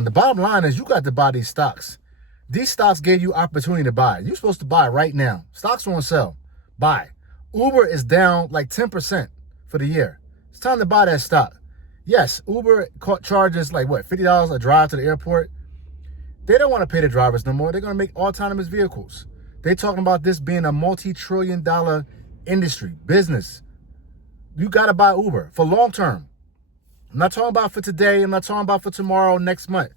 The bottom line is you got to buy these stocks. These stocks gave you opportunity to buy. You're supposed to buy right now. Stocks are on sale. Buy. Uber is down like 10% for the year. It's time to buy that stock. Yes, Uber charges like what, $50 a drive to the airport. They don't want to pay the drivers no more. They're going to make autonomous vehicles. They're talking about this being a multi-trillion-dollar industry, business. You got to buy Uber for long term. I'm not talking about for today. I'm not talking about for tomorrow, next month.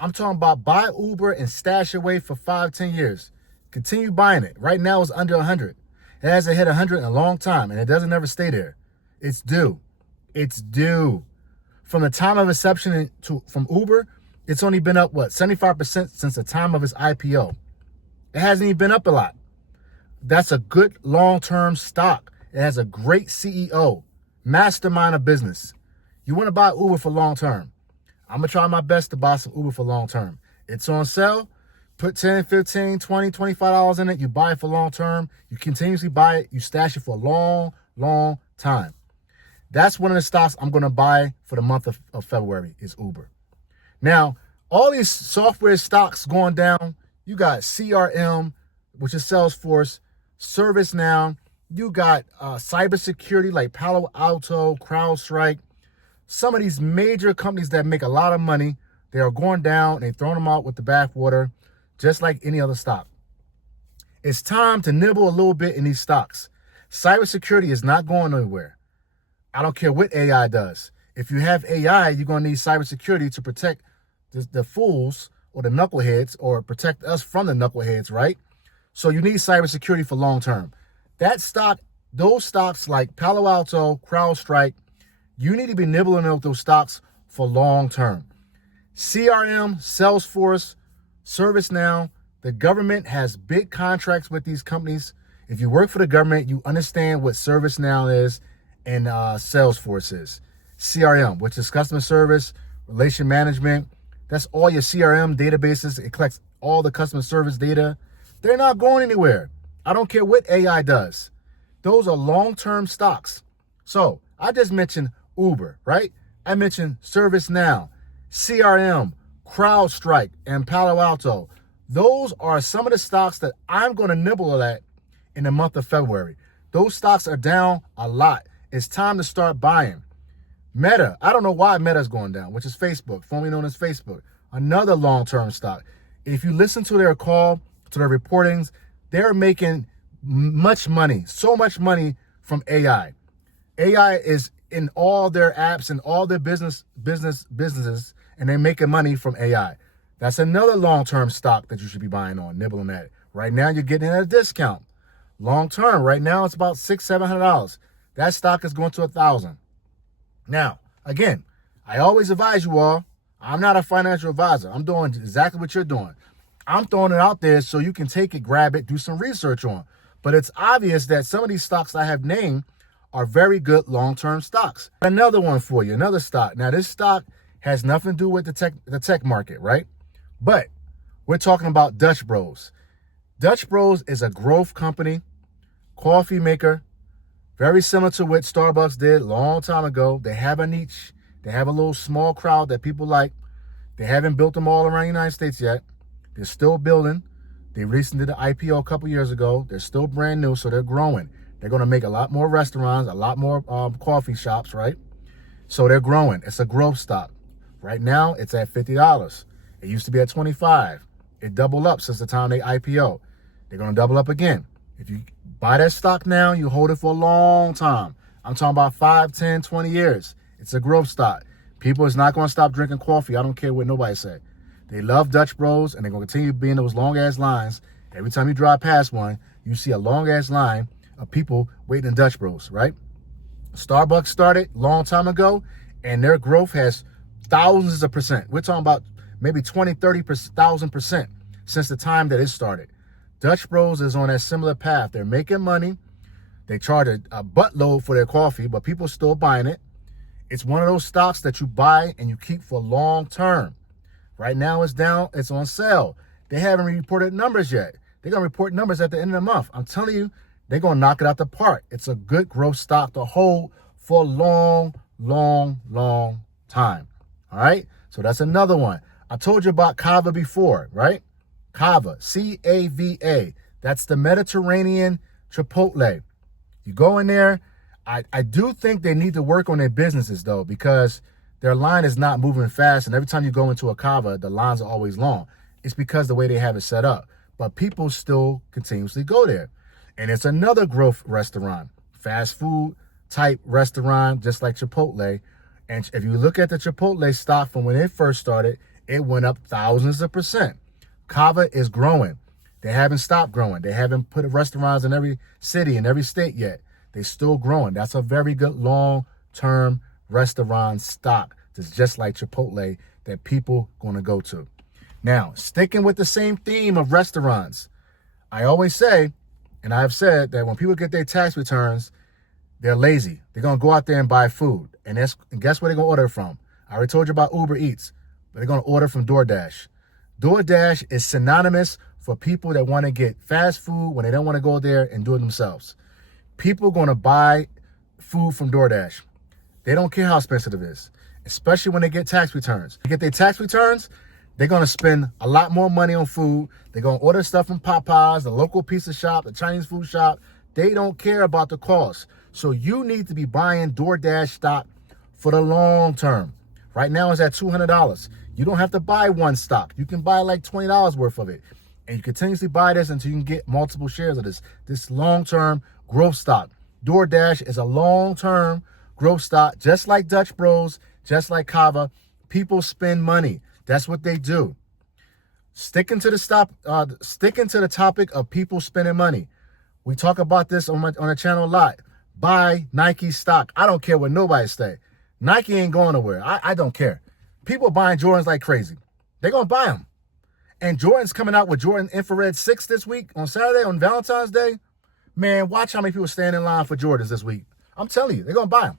I'm talking about buy Uber and stash away for 5-10 years. Continue buying it. Right now it's under 100. It hasn't hit 100 in a long time, and it doesn't ever stay there. It's due. It's due. From the time of inception from Uber, it's only been up, 75% since the time of its IPO. It hasn't even been up a lot. That's a good long-term stock. It has a great CEO, mastermind of business. You want to buy Uber for long-term. I'm going to try my best to buy some Uber for long-term. It's on sale. Put $10, $15, $20, $25 in it. You buy it for long-term. You continuously buy it. You stash it for a long, long time. That's one of the stocks I'm going to buy for the month of February is Uber. Now, all these software stocks going down, you got CRM, which is Salesforce, ServiceNow. You got cybersecurity like Palo Alto, CrowdStrike. Some of these major companies that make a lot of money, they are going down. They're throwing them out with the bathwater, just like any other stock. It's time to nibble a little bit in these stocks. Cybersecurity is not going anywhere. I don't care what AI does. If you have AI, you're going to need cybersecurity to protect the fools or the knuckleheads or protect us from the knuckleheads, right? So you need cybersecurity for long term. That stock, those stocks like Palo Alto, CrowdStrike, you need to be nibbling on those stocks for long term. CRM, Salesforce, ServiceNow, the government has big contracts with these companies. If you work for the government, you understand what ServiceNow is and Salesforce is. CRM, which is customer service, relation management. That's all your CRM databases. It collects all the customer service data. They're not going anywhere. I don't care what AI does. Those are long-term stocks. So I just mentioned Uber, right? I mentioned ServiceNow, CRM, CrowdStrike, and Palo Alto. Those are some of the stocks that I'm going to nibble at in the month of February. Those stocks are down a lot. It's time to start buying. Meta, I don't know why Meta is going down, which is Facebook, formerly known as Facebook. Another long-term stock. If you listen to their call, to their reportings, they're making much money, so much money from AI. AI is in all their apps and all their businesses, and they're making money from AI. That's another long-term stock that you should be buying on, nibbling at it. Right now, you're getting it at a discount. Long-term, right now, it's about $600-$700. That stock is going to $1,000. Now, again, I always advise you all, I'm not a financial advisor. I'm doing exactly what you're doing. I'm throwing it out there so you can take it, grab it, do some research on. But it's obvious that some of these stocks I have named are very good long-term stocks. Another one for you, another stock. Now, this stock has nothing to do with the tech market, right? But we're talking about Dutch Bros. Dutch Bros is a growth company, coffee maker, very similar to what Starbucks did a long time ago. They have a niche. They have a little small crowd that people like. They haven't built them all around the United States yet. They're still building. They recently did an IPO a couple years ago. They're still brand new, so they're growing. They're going to make a lot more restaurants, a lot more coffee shops, right? So they're growing. It's a growth stock. Right now, it's at $50. It used to be at $25. It doubled up since the time they IPO. They're going to double up again. If you buy that stock now, you hold it for a long time. I'm talking about 5, 10, 20 years. It's a growth stock. People is not going to stop drinking coffee. I don't care what nobody say. They love Dutch Bros, and they're going to continue being those long-ass lines. Every time you drive past one, you see a long-ass line of people waiting in Dutch Bros, right? Starbucks started a long time ago, and their growth has thousands of percent. We're talking about maybe 20, 30,000% since the time that it started. Dutch Bros is on a similar path. They're making money. They charge a buttload for their coffee, but people are still buying it. It's one of those stocks that you buy and you keep for long term. Right now it's down. It's on sale. They haven't reported numbers yet. They're going to report numbers at the end of the month. I'm telling you, they're going to knock it out the park. It's a good growth stock to hold for a long, long, long time. All right? So that's another one. I told you about Cava before, right? Cava, C-A-V-A. That's the Mediterranean Chipotle. You go in there. I do think they need to work on their businesses, though, because their line is not moving fast. And every time you go into a Cava, the lines are always long. It's because the way they have it set up. But people still continuously go there. And it's another growth restaurant, fast food type restaurant, just like Chipotle. And if you look at the Chipotle stock from when it first started, it went up thousands of percent. Cava is growing. They haven't stopped growing. They haven't put restaurants in every city, in every state yet. They're still growing. That's a very good long-term restaurant stock. It's just like Chipotle that people going to go to. Now, sticking with the same theme of restaurants, I always say, and I've said that when people get their tax returns, they're lazy. They're going to go out there and buy food. And guess where they're going to order from? I already told you about Uber Eats, but they're going to order from DoorDash. DoorDash is synonymous for people that want to get fast food when they don't want to go there and do it themselves. People are going to buy food from DoorDash. They don't care how expensive it is, especially when they get tax returns. They get their tax returns, they're going to spend a lot more money on food. They're going to order stuff from Popeyes, the local pizza shop, the Chinese food shop. They don't care about the cost. So you need to be buying DoorDash stock for the long term. Right now it's at $200. You don't have to buy one stock. You can buy like $20 worth of it. And you continuously buy this until you can get multiple shares of this long-term growth stock. DoorDash is a long-term growth stock, just like Dutch Bros, just like Cava. People spend money. That's what they do. Sticking to the topic of people spending money. We talk about this on the channel a lot. Buy Nike stock. I don't care what nobody say. Nike ain't going nowhere. I don't care. People buying Jordans like crazy. They're going to buy them. And Jordan's coming out with Jordan Infrared 6 this week on Saturday, on Valentine's Day. Man, watch how many people stand in line for Jordans this week. I'm telling you, they're going to buy them.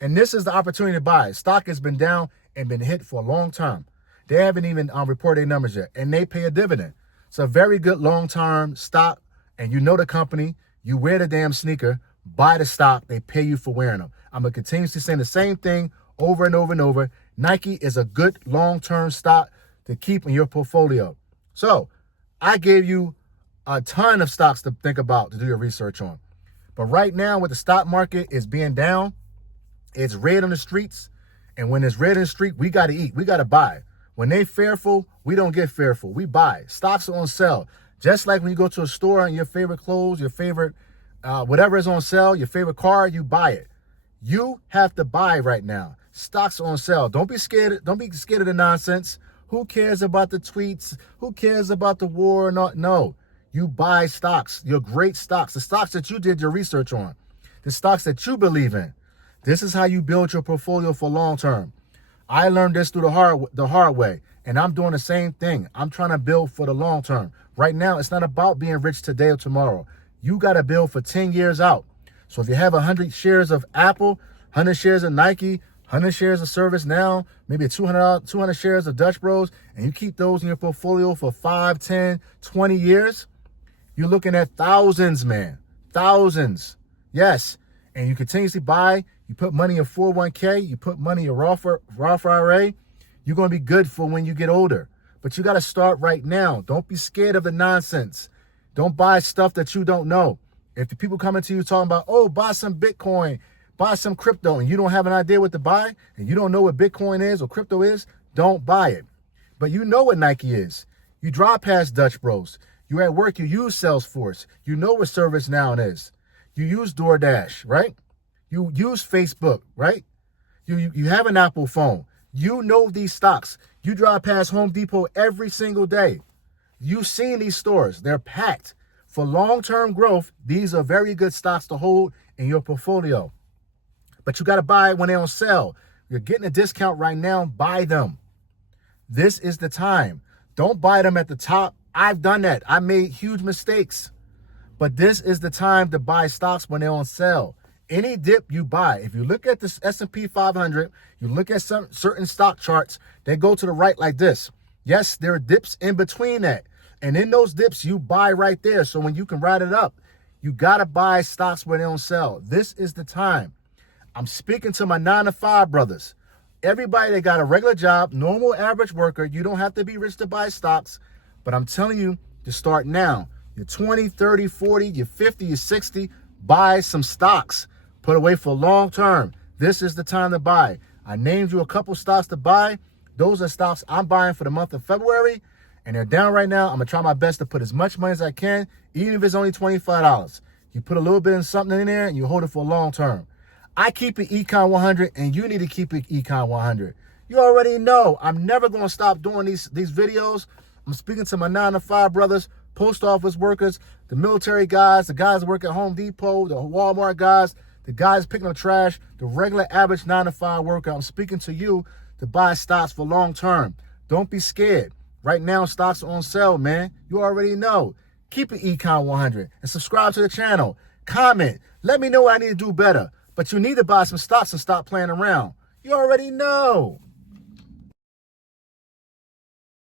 And this is the opportunity to buy. Stock has been down and been hit for a long time. They haven't even reported their numbers yet. And they pay a dividend. It's a very good long-term stock. And you know the company. You wear the damn sneaker. Buy the stock. They pay you for wearing them. I'm going to continuously say the same thing over and over and over. Nike is a good long-term stock to keep in your portfolio. So I gave you a ton of stocks to think about, to do your research on. But right now, with the stock market is being down, it's red on the streets. And when it's red in the street, we got to eat. We got to buy. When they fearful, we don't get fearful. We buy. Stocks are on sale. Just like when you go to a store and your favorite clothes, your favorite, whatever is on sale, your favorite car, you buy it. You have to buy right now. Stocks are on sale. Don't be scared. Don't be scared of the nonsense. Who cares about the tweets? Who cares about the war? No. You buy stocks, your great stocks, the stocks that you did your research on, the stocks that you believe in. This is how you build your portfolio for long term. I learned this through the hard way, and I'm doing the same thing. I'm trying to build for the long term. Right now, it's not about being rich today or tomorrow. You got to build for 10 years out. So if you have 100 shares of Apple, 100 shares of Nike, 100 shares of ServiceNow, maybe 200 shares of Dutch Bros, and you keep those in your portfolio for 5, 10, 20 years, you're looking at thousands, man. Thousands. Yes. And you continuously buy. You put money in 401k. You put money in Roth IRA. You're going to be good for when you get older. But you got to start right now. Don't be scared of the nonsense. Don't buy stuff that you don't know. If the people coming to you talking about, oh, buy some Bitcoin, buy some crypto, and you don't have an idea what to buy, and you don't know what Bitcoin is or crypto is, don't buy it. But you know what Nike is. You drive past Dutch Bros. You're at work, you use Salesforce. You know what ServiceNow is. You use DoorDash, right? You use Facebook, right? You have an Apple phone. You know these stocks. You drive past Home Depot every single day. You've seen these stores. They're packed. For long-term growth, these are very good stocks to hold in your portfolio. But you got to buy when they're on sale. You're getting a discount right now. Buy them. This is the time. Don't buy them at the top. I've done that. I made huge mistakes. But this is the time to buy stocks when they're on sale. Any dip you buy, if you look at this S&P 500, you look at some certain stock charts, they go to the right like this. Yes, there are dips in between that. And in those dips, you buy right there. So when you can ride it up, you got to buy stocks when they're on sale. This is the time. I'm speaking to my 9-to-5 brothers. everybody that got a regular job, normal average worker, you don't have to be rich to buy stocks, but I'm telling you to start now. You're 20, 30, 40, you're 50, you're 60, buy some stocks. Put away for long term. This is the time to buy. I named you a couple stocks to buy. Those are stocks I'm buying for the month of February, and they're down right now. I'm going to try my best to put as much money as I can, even if it's only $25. You put a little bit of something in there, and you hold it for long term. I keep it Econ 100, and you need to keep it Econ 100. You already know I'm never going to stop doing these videos. I'm speaking to my 9-to-5 brothers, post office workers, the military guys, the guys that work at Home Depot, the Walmart guys, the guys picking up trash, the regular average 9-to-5 worker. I'm speaking to you to buy stocks for long term. Don't be scared. Right now, stocks are on sale, man. You already know. Keep it Econ 100 and subscribe to the channel. Comment. Let me know what I need to do better. But you need to buy some stocks and stop playing around. You already know.